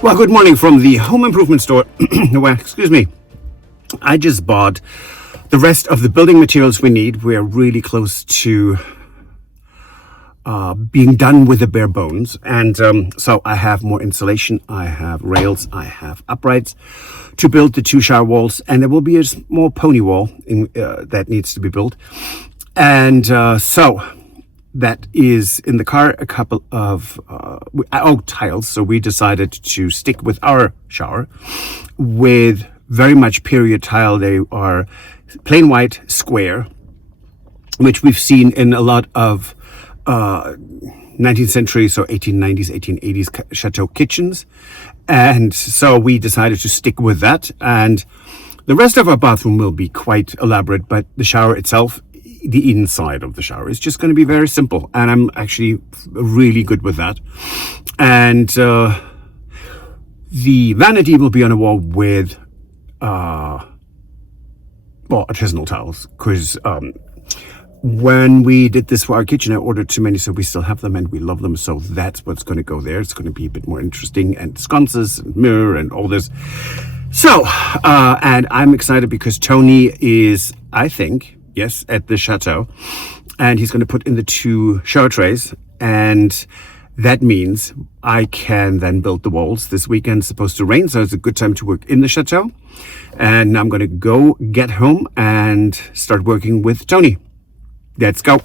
Well, good morning from the home improvement store. Well, excuse me. I just bought the rest of the building materials we need. We're really close to being done with the bare bones. And so I have more insulation, I have rails, I have uprights to build the 2 shower walls. And there will be a small pony wall that needs to be built. And so that is in the car, a couple of oak tiles. So we decided to stick with our shower with very much period tile. They are plain white, square, which we've seen in a lot of 19th century, so 1890s, 1880s Chateau kitchens. And so we decided to stick with that. And the rest of our bathroom will be quite elaborate, but the shower itself, the inside of the shower, is just going to be very simple. And I'm actually really good with that. And the vanity will be on a wall with artisanal tiles, because when we did this for our kitchen, I ordered too many, so we still have them and we love them. So that's what's going to go there. It's going to be a bit more interesting, and sconces and mirror and all this. So, and I'm excited because Tony is, I think, yes, at the Chateau, and he's going to put in the 2 shower trays, and that means I can then build the walls. This weekend it's supposed to rain, so it's a good time to work in the Chateau. And I'm going to go get home and start working with Tony. Let's go.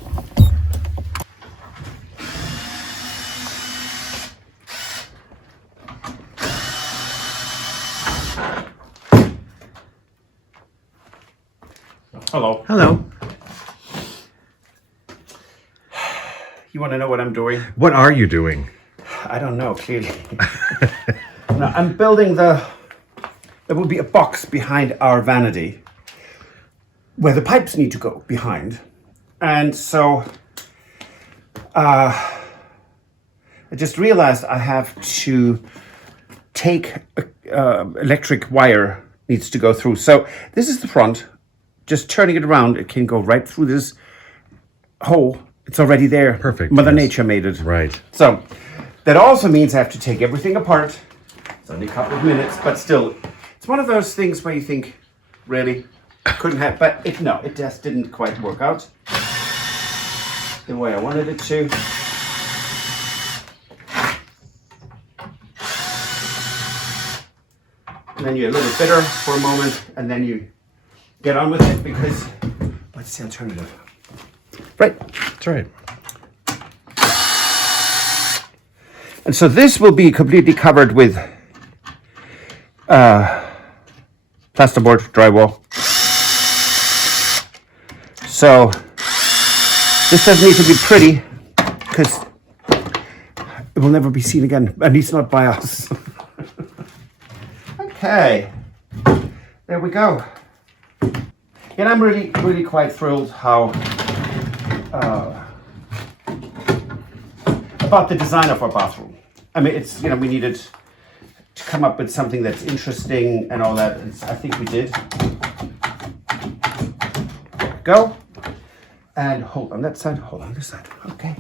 Hello. Hello. You want to know what I'm doing? What are you doing? I don't know, clearly. No, I'm building there will be a box behind our vanity where the pipes need to go behind. And so I just realized I have to take electric wire needs to go through. So this is the front. Just turning it around, it can go right through this hole. It's already there. Perfect. Mother Nature made it. Right. So that also means I have to take everything apart. It's only a couple of minutes, but still, it's one of those things where you think, really, couldn't have, but it just didn't quite work out the way I wanted it to. And then you're a little bitter for a moment, and then you get on with it, because what's the alternative? Right. That's right. And so this will be completely covered with plasterboard drywall. So this doesn't need to be pretty, because it will never be seen again, at least not by us. Okay, there we go. And I'm really, really quite thrilled how about the design of our bathroom. I mean, it's, we needed to come up with something that's interesting and all that. I think we did. There we go. And hold on that side, hold on this side. Okay.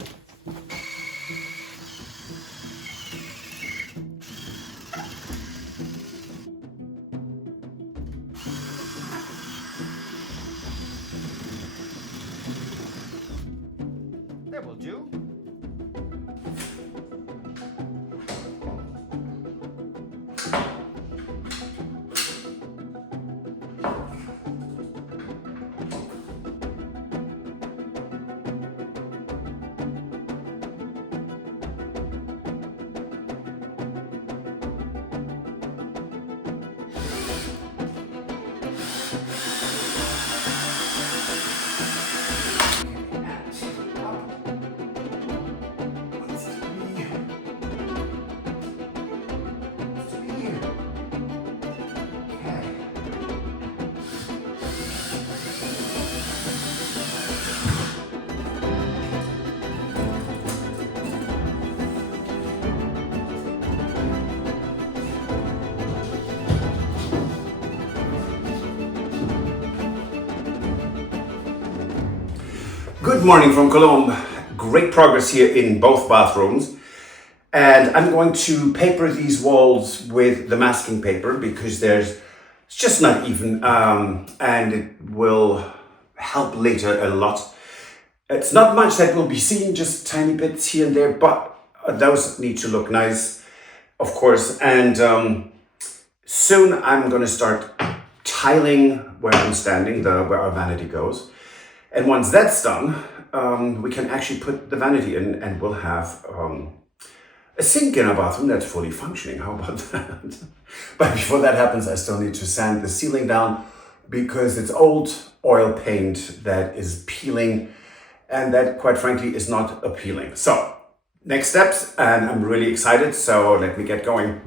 That will do. Good morning from Cologne. Great progress here in both bathrooms. And I'm going to paper these walls with the masking paper because it's just not even, and it will help later a lot. It's not much that will be seen, just tiny bits here and there, but those need to look nice, of course. And soon I'm going to start tiling where I'm standing, where our vanity goes. And once that's done, we can actually put the vanity in and we'll have a sink in our bathroom that's fully functioning. How about that? But before that happens, I still need to sand the ceiling down because it's old oil paint that is peeling, and that, quite frankly, is not appealing. So, next steps, and I'm really excited, so let me get going.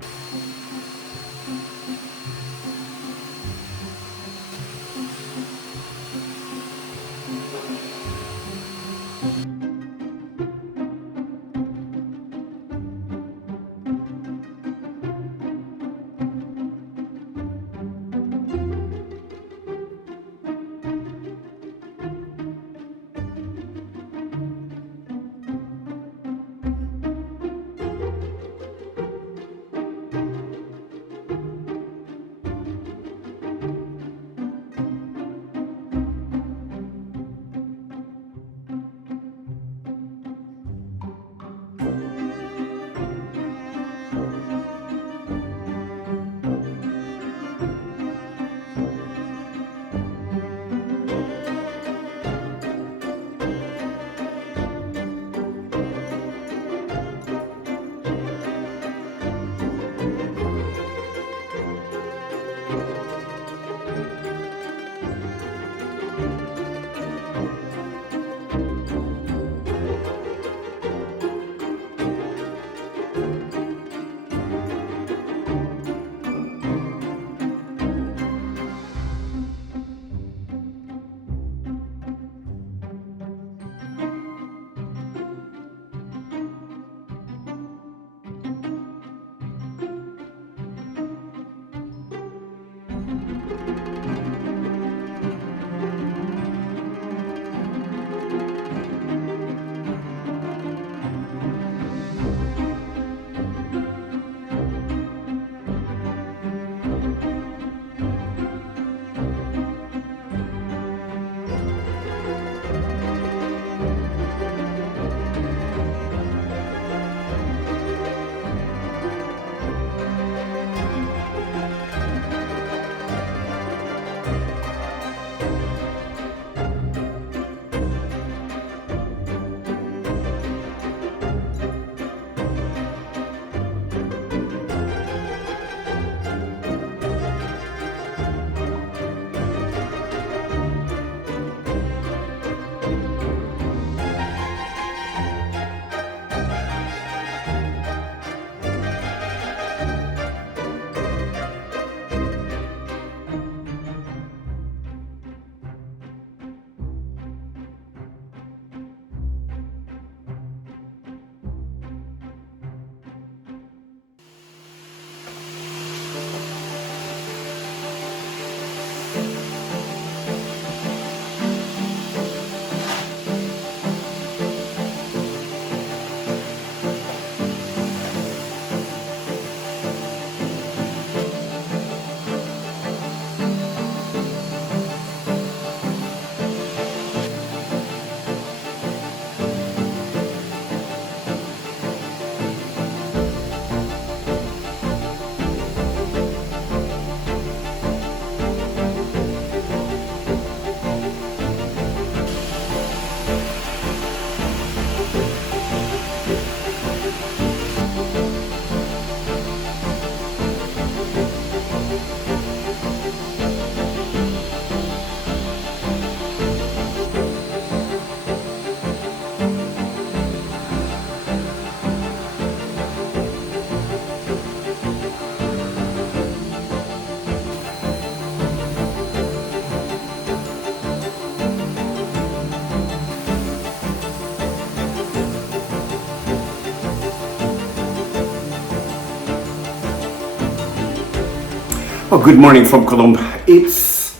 Well, good morning from Cologne. It's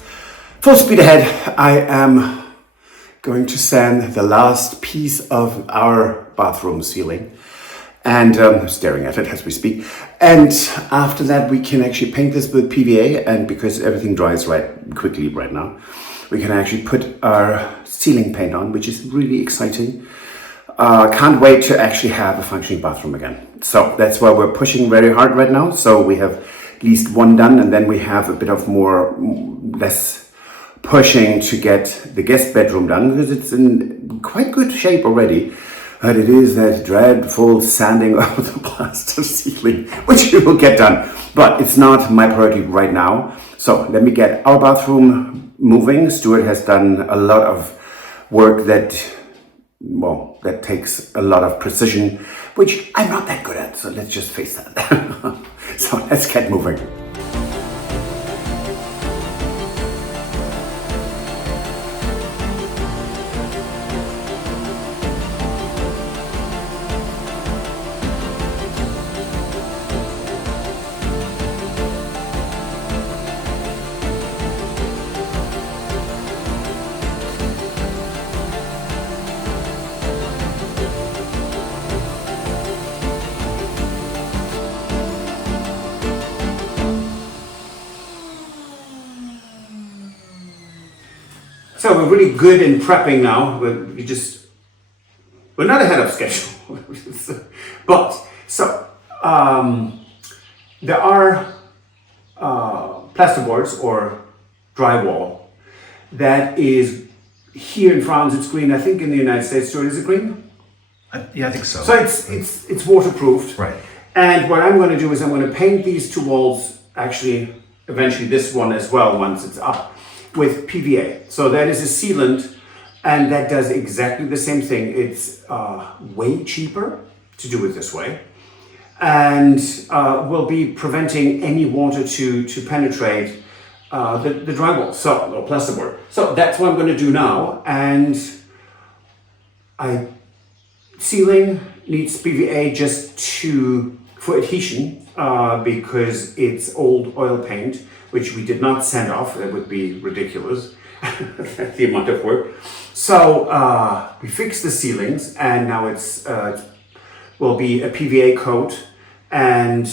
full speed ahead. I am going to sand the last piece of our bathroom ceiling. and staring at it as we speak. And after that, we can actually paint this with PVA, and because everything dries right quickly right now, we can actually put our ceiling paint on, which is really exciting. Can't wait to actually have a functioning bathroom again. So that's why we're pushing very hard right now. So we have at least one done, and then we have a bit of less pushing to get the guest bedroom done, because it's in quite good shape already. But it is that dreadful sanding of the plaster ceiling, which we will get done. But it's not my priority right now. So let me get our bathroom moving. Stuart has done a lot of work that takes a lot of precision, which I'm not that good at. So let's just face that. So let's get moving. So we're really good in prepping now. We're not ahead of schedule. But so there are plasterboards or drywall that is here in France. It's green. I think in the United States, Stuart, is it green? Yeah, I think so. So it's waterproofed. Right. And what I'm going to do is I'm going to paint these two walls. Actually, eventually this one as well once it's up, with PVA. So that is a sealant, and that does exactly the same thing. It's way cheaper to do it this way, and will be preventing any water to penetrate the drywall, or plasterboard. So that's what I'm going to do now. And ceiling needs PVA just for adhesion, because it's old oil paint, which we did not sand off. That would be ridiculous, the amount of work. So we fixed the ceilings, and now will be a PVA coat, and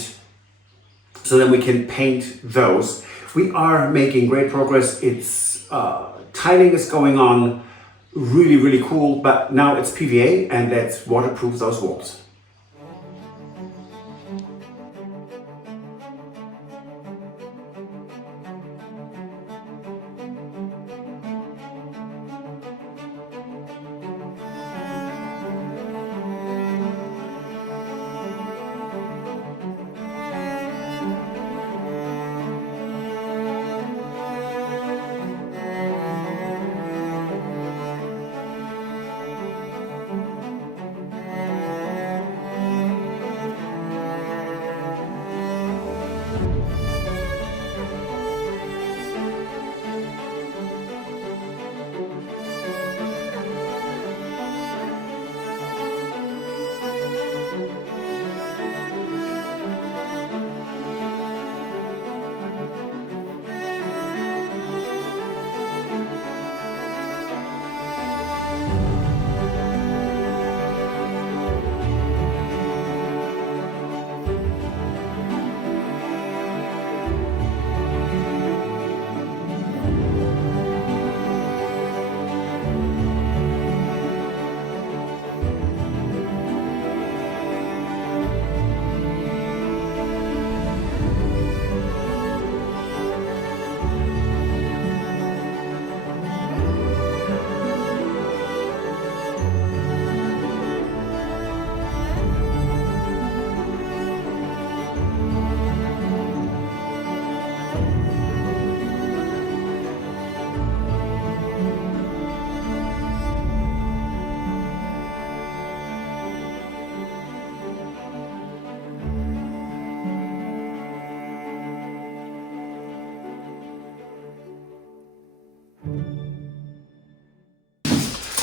so then we can paint those. We are making great progress. It's tiling is going on, really, really cool, but now it's PVA, and that's waterproof those walls.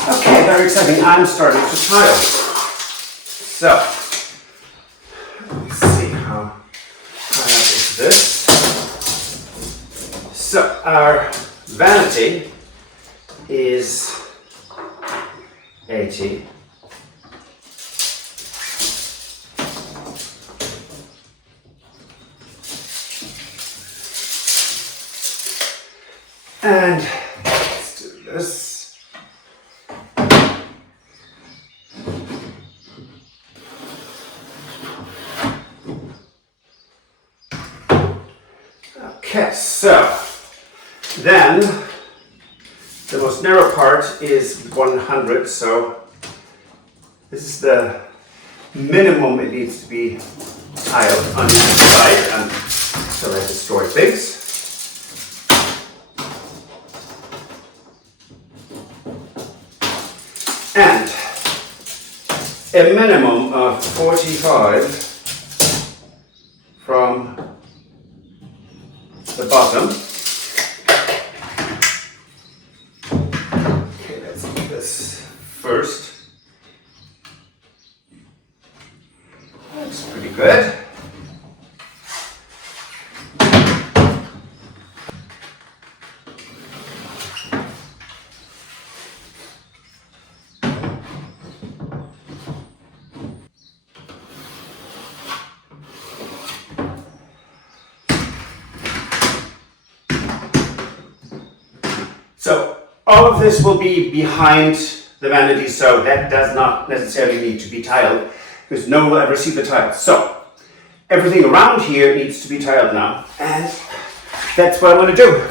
Okay, very exciting. I'm starting to tile. So, let's see how is this. So, our vanity is 80. And let's do this. Okay, so then the most narrow part is 100, so this is the minimum it needs to be tiled on each side, and so I destroy things. And a minimum of 45 from the bottom. Okay, let's do this first. That's pretty good. So all of this will be behind the vanity, so that does not necessarily need to be tiled because no one will ever see the tiles. So everything around here needs to be tiled now, and that's what I want to do.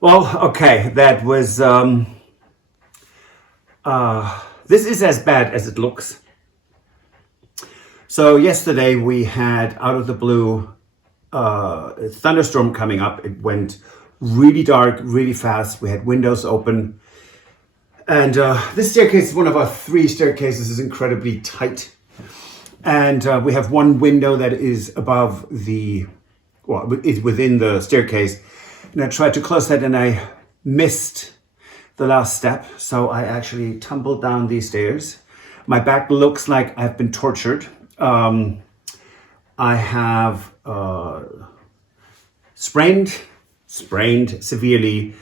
Well, okay, that was, this is as bad as it looks. So yesterday we had, out of the blue, a thunderstorm coming up. It went really dark, really fast. We had windows open. And this staircase is one of our 3 staircases, is incredibly tight. And we have one window that is above the, well, is within the staircase. And I tried to close that and I missed the last step. So I actually tumbled down these stairs. My back looks like I've been tortured. I have sprained severely,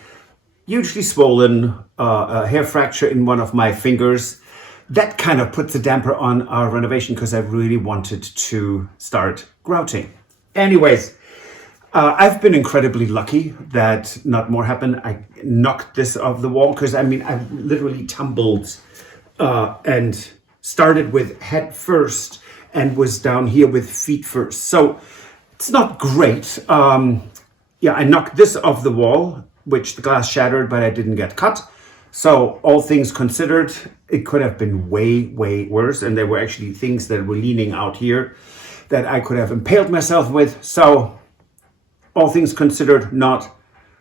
hugely swollen, a hair fracture in one of my fingers. That kind of puts a damper on our renovation because I really wanted to start grouting. Anyways, I've been incredibly lucky that not more happened. I knocked this off the wall because I mean, I literally tumbled and started with head first and was down here with feet first. So it's not great. Yeah, I knocked this off the wall, which the glass shattered, but I didn't get cut. So all things considered, it could have been way, way worse. And there were actually things that were leaning out here that I could have impaled myself with. So all things considered, not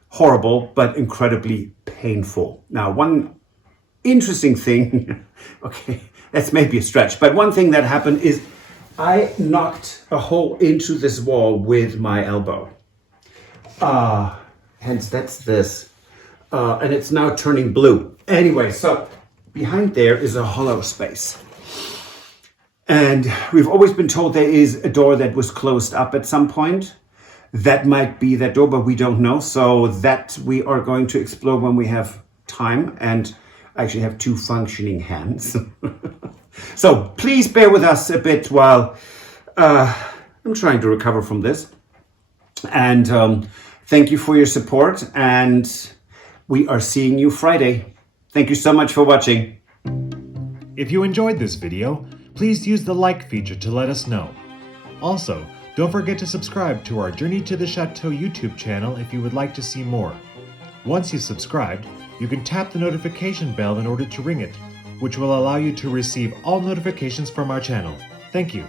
horrible, but incredibly painful. Now, one interesting thing, okay, that's maybe a stretch, but one thing that happened is I knocked a hole into this wall with my elbow. Hence that's this. And it's now turning blue. Anyway, so behind there is a hollow space. And we've always been told there is a door that was closed up at some point. That might be that door, but we don't know. So that we are going to explore when we have time and actually have two functioning hands. So please bear with us a bit while I'm trying to recover from this. And thank you for your support. And we are seeing you Friday. Thank you so much for watching. If you enjoyed this video, please use the like feature to let us know. Also, don't forget to subscribe to our Journey to the Chateau YouTube channel if you would like to see more. Once you've subscribed, you can tap the notification bell in order to ring it, which will allow you to receive all notifications from our channel. Thank you.